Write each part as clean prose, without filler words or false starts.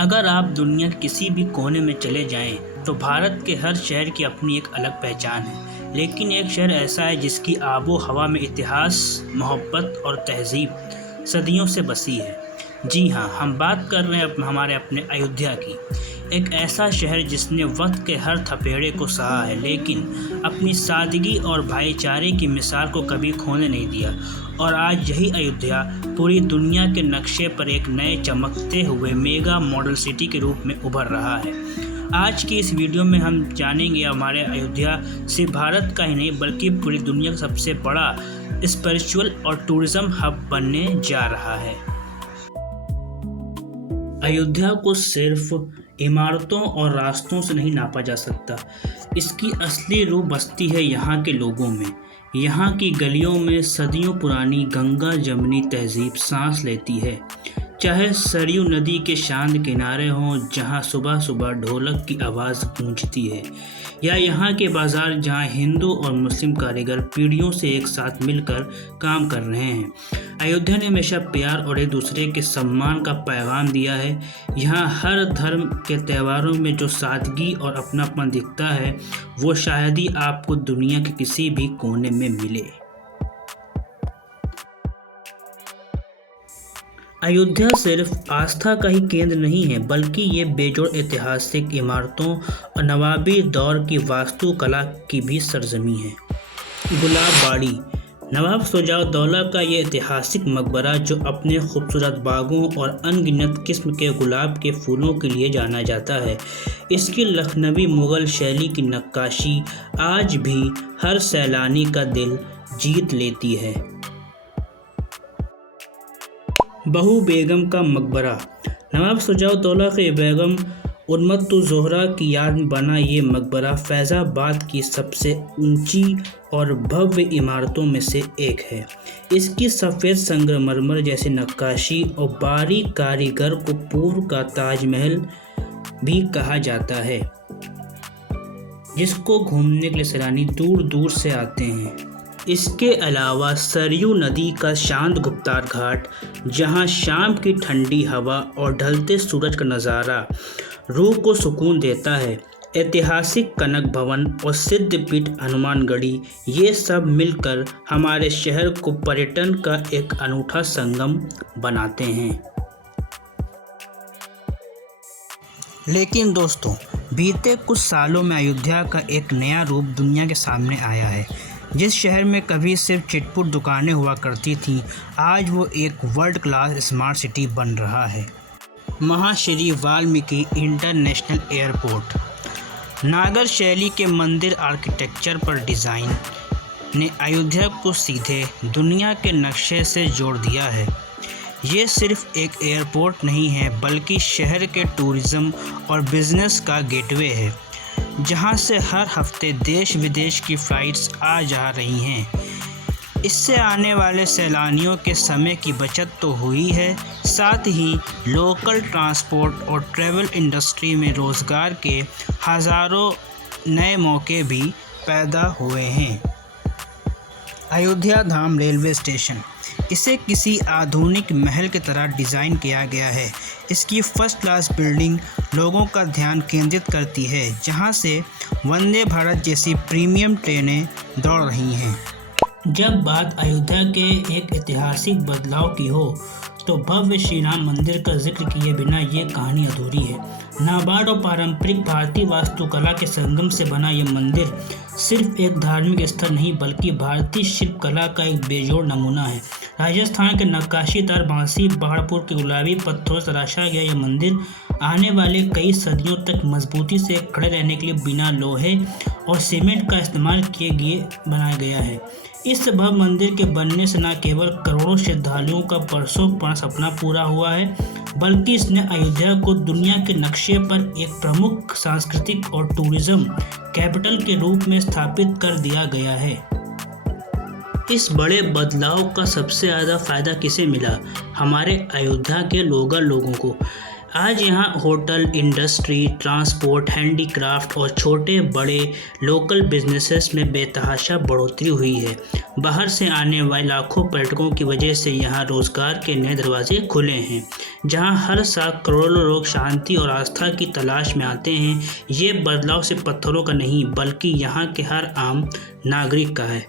अगर आप दुनिया के किसी भी कोने में चले जाएं, तो भारत के हर शहर की अपनी एक अलग पहचान है। लेकिन एक शहर ऐसा है जिसकी आबो हवा में इतिहास, मोहब्बत और तहजीब सदियों से बसी है। जी हाँ, हम बात कर रहे हैं हमारे अपने अयोध्या की। एक ऐसा शहर जिसने वक्त के हर थपेड़े को सहा है, लेकिन अपनी सादगी और भाईचारे की मिसाल को कभी खोने नहीं दिया। और आज यही अयोध्या पूरी दुनिया के नक्शे पर एक नए चमकते हुए मेगा मॉडल सिटी के रूप में उभर रहा है। आज की इस वीडियो में हम जानेंगे हमारे अयोध्या सिर्फ भारत का ही नहीं बल्कि पूरी दुनिया का सबसे बड़ा स्पिरिचुअल और टूरिज्म हब बनने जा रहा है। अयोध्या को सिर्फ इमारतों और रास्तों से नहीं नापा जा सकता। इसकी असली रूह बसती है यहाँ के लोगों में। यहाँ की गलियों में सदियों पुरानी गंगा जमनी तहजीब सांस लेती है। चाहे सरयू नदी के शांत किनारे हों जहाँ सुबह सुबह ढोलक की आवाज़ गूंजती है, या यहाँ के बाज़ार जहाँ हिंदू और मुस्लिम कारीगर पीढ़ियों से एक साथ मिलकर काम कर रहे हैं। अयोध्या ने हमेशा प्यार और एक दूसरे के सम्मान का पैगाम दिया है। यहाँ हर धर्म के त्योहारों में जो सादगी और अपनापन दिखता है, वो शायद ही आपको दुनिया के किसी भी कोने में मिले। अयोध्या सिर्फ आस्था का ही केंद्र नहीं है, बल्कि ये बेजोड़ ऐतिहासिक इमारतों और नवाबी दौर की वास्तुकला की भी सरजमी है। गुलाब बाड़ी, नवाब शुजा-उद-दौला का ये ऐतिहासिक मकबरा जो अपने खूबसूरत बागों और अनगिनत किस्म के गुलाब के फूलों के लिए जाना जाता है। इसकी लखनवी मुग़ल शैली की नक्काशी आज भी हर सैलानी का दिल जीत लेती है। बहू बेगम का मकबरा, नवाब शुजा-उद-दौला के बेगम उम्मत-उज़-ज़ोहरा की याद में बना ये मकबरा फैज़ाबाद की सबसे ऊंची और भव्य इमारतों में से एक है। इसकी सफ़ेद संगमरमर जैसी नक्काशी और बारीक कारीगर को पूर्व का ताजमहल भी कहा जाता है, जिसको घूमने के लिए सैलानी दूर दूर से आते हैं। इसके अलावा सरयू नदी का शांत गुप्तार घाट, जहां शाम की ठंडी हवा और ढलते सूरज का नज़ारा रूह को सुकून देता है। ऐतिहासिक कनक भवन और सिद्धपीठ हनुमानगढ़ी, ये सब मिलकर हमारे शहर को पर्यटन का एक अनूठा संगम बनाते हैं। लेकिन दोस्तों, बीते कुछ सालों में अयोध्या का एक नया रूप दुनिया के सामने आया है। जिस शहर में कभी सिर्फ चिटपुट दुकानें हुआ करती थीं, आज वो एक वर्ल्ड क्लास स्मार्ट सिटी बन रहा है। महाश्री वाल्मीकि इंटरनेशनल एयरपोर्ट, नागर शैली के मंदिर आर्किटेक्चर पर डिज़ाइन ने अयोध्या को सीधे दुनिया के नक्शे से जोड़ दिया है। ये सिर्फ एक एयरपोर्ट नहीं है, बल्कि शहर के टूरिज़्म और बिज़नेस का गेटवे है, जहां से हर हफ्ते देश विदेश की फ़्लाइट्स आ जा रही हैं। इससे आने वाले सैलानियों के समय की बचत तो हुई है, साथ ही लोकल ट्रांसपोर्ट और ट्रैवल इंडस्ट्री में रोज़गार के हज़ारों नए मौके भी पैदा हुए हैं। अयोध्या धाम रेलवे स्टेशन, इसे किसी आधुनिक महल की तरह डिज़ाइन किया गया है। इसकी फर्स्ट क्लास बिल्डिंग लोगों का ध्यान केंद्रित करती है, जहां से वंदे भारत जैसी प्रीमियम ट्रेनें दौड़ रही हैं। जब बात अयोध्या के एक ऐतिहासिक बदलाव की हो, तो भव्य श्री राम मंदिर का जिक्र किए बिना ये कहानी अधूरी है। नाबार्ड और पारंपरिक भारतीय वास्तुकला के संगम से बना ये मंदिर सिर्फ एक धार्मिक स्थल नहीं, बल्कि भारतीय शिल्पकला का एक बेजोड़ नमूना है। राजस्थान के नक्काशीदार बांसी पहाड़पुर के गुलाबी पत्थरों से तराशा गया यह मंदिर आने वाले कई सदियों तक मजबूती से खड़े रहने के लिए बिना लोहे और सीमेंट का इस्तेमाल किए बनाया गया है। इस भव्य मंदिर के बनने से न केवल करोड़ों श्रद्धालुओं का बरसों पुराना सपना पूरा हुआ है, बल्कि इसने अयोध्या को दुनिया के नक्शे पर एक प्रमुख सांस्कृतिक और टूरिज्म कैपिटल के रूप में स्थापित कर दिया गया है। इस बड़े बदलाव का सबसे ज़्यादा फ़ायदा किसे मिला? हमारे अयोध्या के लोगों को। आज यहाँ होटल, इंडस्ट्री, ट्रांसपोर्ट, हैंडीक्राफ्ट और छोटे बड़े लोकल बिजनेसेस में बेतहाशा बढ़ोतरी हुई है। बाहर से आने वाले लाखों पर्यटकों की वजह से यहाँ रोजगार के नए दरवाजे खुले हैं, जहाँ हर साल करोड़ों लोग शांति और आस्था की तलाश में आते हैं। ये बदलाव सिर्फ पत्थरों का नहीं, बल्कि यहाँ के हर आम नागरिक का है।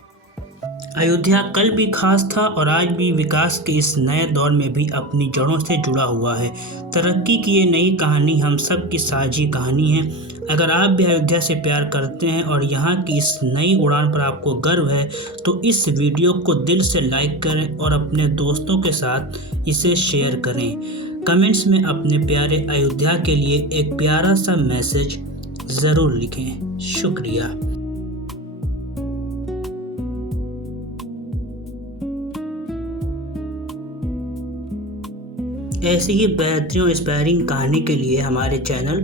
अयोध्या कल भी खास था और आज भी विकास के इस नए दौर में भी अपनी जड़ों से जुड़ा हुआ है। तरक्की की ये नई कहानी हम सब की साझी कहानी है। अगर आप भी अयोध्या से प्यार करते हैं और यहाँ की इस नई उड़ान पर आपको गर्व है, तो इस वीडियो को दिल से लाइक करें और अपने दोस्तों के साथ इसे शेयर करें। कमेंट्स में अपने प्यारे अयोध्या के लिए एक प्यारा सा मैसेज ज़रूर लिखें। शुक्रिया। ऐसी ही बेहतरीन और इंस्पायरिंग कहानी के लिए हमारे चैनल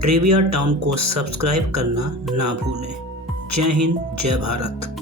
ट्रिविया टाउन को सब्सक्राइब करना ना भूलें। जय हिंद, जय भारत।